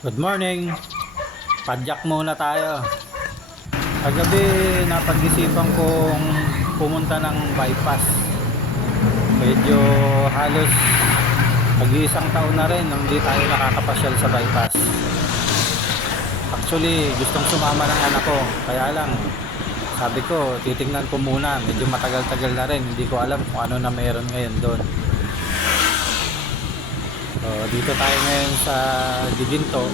Good morning. Padyak muna tayo. Kagabi napag-isipan kong pumunta ng bypass. Medyo halos mag-iisang taon na rin nang di tayo nakakapasyal sa bypass. Actually, gustong sumama ng anak ko. Kaya lang, sabi ko, titingnan ko muna. Medyo matagal-tagal na rin. Hindi ko alam kung ano na meron ngayon doon. So, dito tayo ngayon sa Diginto.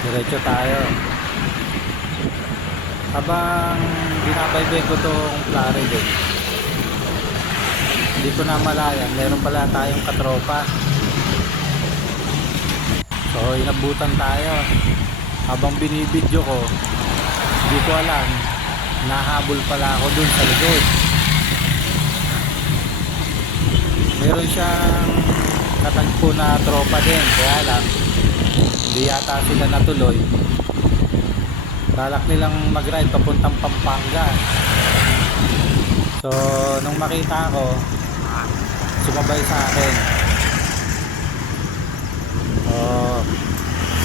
Diretso tayo. Habang binabaybay ko tong Florida, hindi ko na malayan, meron pala tayong katropa. So inabutan tayo. Habang binibidyo ko, hindi ko alam, nahabol pala ako dun sa likod. Meron siyang katagpo na tropa din, kaya lang hindi yata sila natuloy. Balak nilang mag-ride papuntang Pampanga. So nung makita ko, sumabay sa akin. So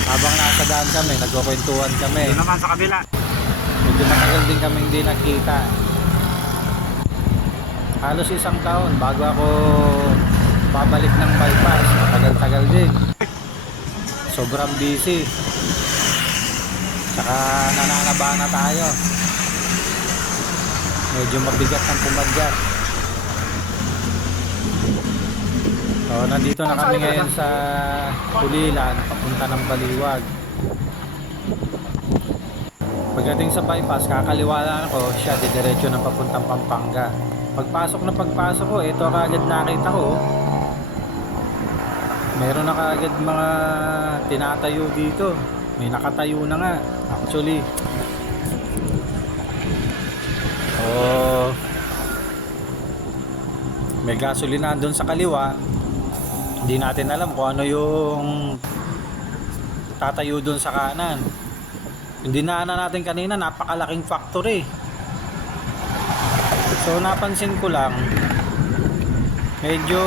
habang nasa daan kami, nagkukwentuhan kami. Ito naman sa kabila. Medyo matagal din kami hindi nagkita. Halos isang taon bago ako babalik ng bypass. Matagal-tagal din. Sobrang busy. Saka nananaba na tayo. Medyo mabigat ng pumadyak. So nandito na kami ngayon sa Pulilan, papunta ng Baliwag. Pagdating sa bypass, kakaliwa ko siya, didiretso ng papuntang Pampanga. Pagpasok ko, ito kaagad nakita ko. Meron na kaagad mga tinatayo dito. May nakatayo na nga actually. Oh, may gasolina doon sa kaliwa. Hindi natin alam kung ano yung tatayo doon sa kanan. Hindi na natin kanina, napakalaking factory. So napansin ko lang, medyo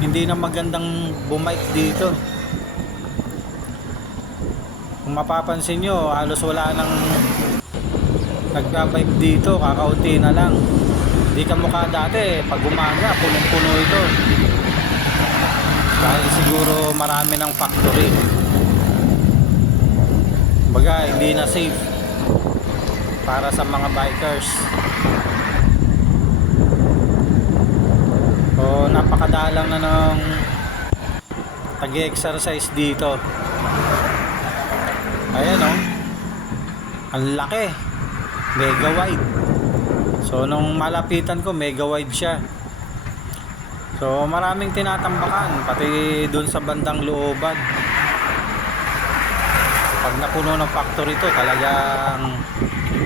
hindi na magandang bumike dito. Kung mapapansin nyo, halos wala nang nagbabike dito, kakaunti na lang. Hindi ka mukha dati, pag umaga, punong-puno ito. Dahil siguro marami ng factory. Baga, hindi na safe para sa mga bikers. O, napakadalang na ng tag-exercise dito. Ayan o, ang laki, mega wide. So nung malapitan ko, mega wide siya. So maraming tinatambakan, pati dun sa bandang looban. Pag napuno ng factory to, talagang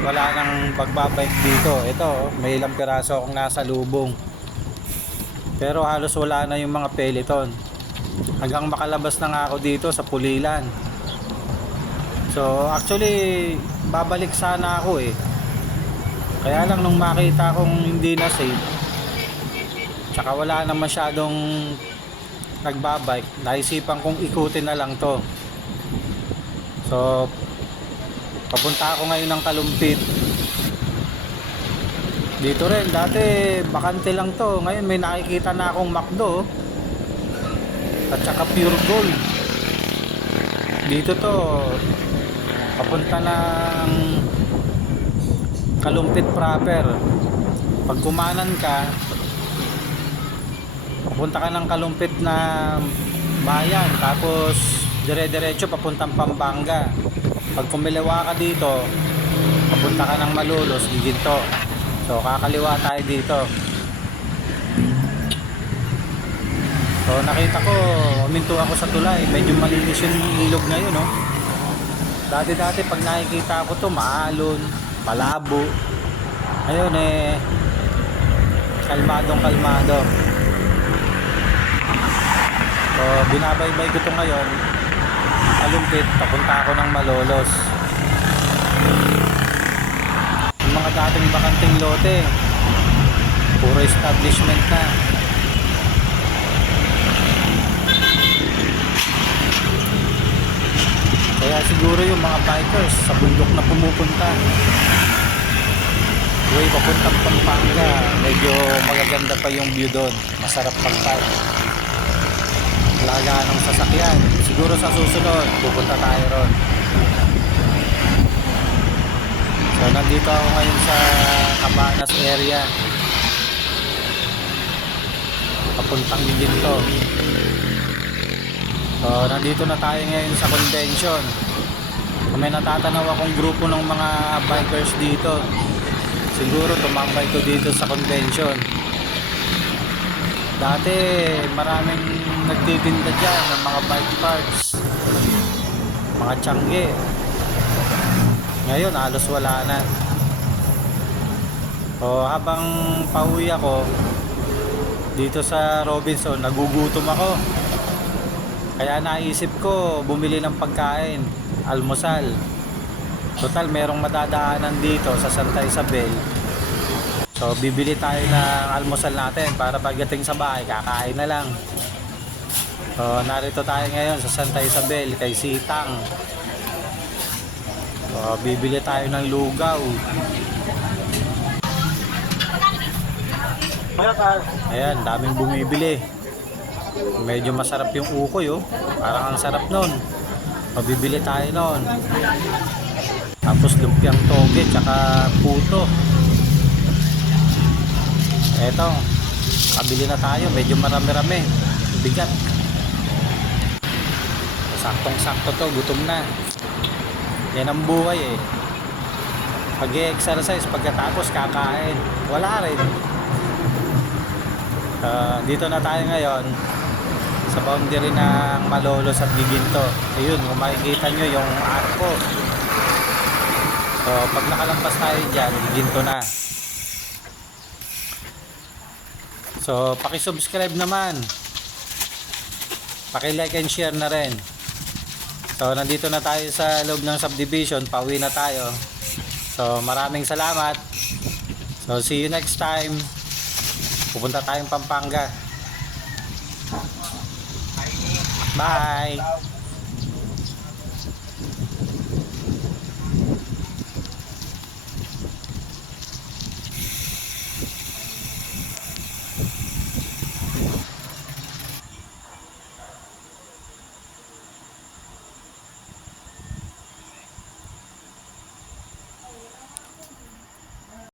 wala nang pagbabike dito. Ito, may ilang piraso akong nasa lubong, pero halos wala na yung mga peloton. Hanggang makalabas na nga ako dito sa Pulilan. So actually babalik sana ako eh. Kaya lang nung makita kong hindi na safe, tsaka wala na masyadong nagbabike, naisipan kong ikutin na lang to. So papunta ako ngayon ng Kalumpit. Dito rin, dati bakante lang to. Ngayon may nakikita na akong McDo at saka Pure Gold. Dito to, papunta ng Kalumpit proper. Pag kumanan ka, papunta ka ng Kalumpit na bayan, tapos dire-diretso papuntang Pampanga. Pag kumiliwa ka dito, papunta ka ng Malolos, Diginto. So kakaliwa tayo dito. So nakita ko, huminto ako sa tulay. Medyo malinis yung ilog na yun, no? Dati pag nakikita ko to, maalon, palabo. Ayun eh, kalmado. So binabaybay ko to ngayon, Kalumpit, papunta ako ng Malolos. Yung mga dating bakanting lote, puro establishment na. Kaya siguro yung mga bikers sa bundok na pumupunta, way papuntang Pampanga, medyo magaganda pa yung view doon, masarap pag-park. Laga ng sasakyan, siguro sa susunod pupunta tayo ron. So nandito ako ngayon sa Cabanas area, papuntang Giginto. So nandito na tayo ngayon sa convention. May natatanaw akong grupo ng mga bikers dito, siguro tumambay ko dito sa convention. Dati maraming nagtitinda dyan ng mga bike parts, mga tiyangge. Ngayon halos wala na. O habang pauwi ako dito sa Robinson, nagugutom ako. Kaya naisip ko bumili ng pagkain, almusal. Total merong madadaanan dito sa Santa Isabel. So bibili tayo ng almusal natin para pagdating sa bahay kakain na lang. So narito tayo ngayon sa Santa Isabel kay Sitang. So bibili tayo ng lugaw. Ayan, daming bumibili. Medyo masarap yung ukoy, oh. Parang ang sarap nun. Mabibili tayo nun. Tapos lumpiang toge tsaka puto. Eto, kabili na tayo. Medyo marami-rami. Bigat. Saktong-sakto to, gutom na. Yan ang buhay eh. Pag-exercise, pagkatapos kakain. Wala rin. Dito na tayo ngayon sa boundary ng Malolos at Giginto. Ayun, kung makikita nyo yung arko. So pag nakalampas tayo dyan, Giginto na. So paki-subscribe naman, paki-like and share na rin. So nandito na tayo sa loob ng subdivision, pauwi na tayo. So maraming salamat. So see you next time. Pupunta tayong Pampanga. Bye!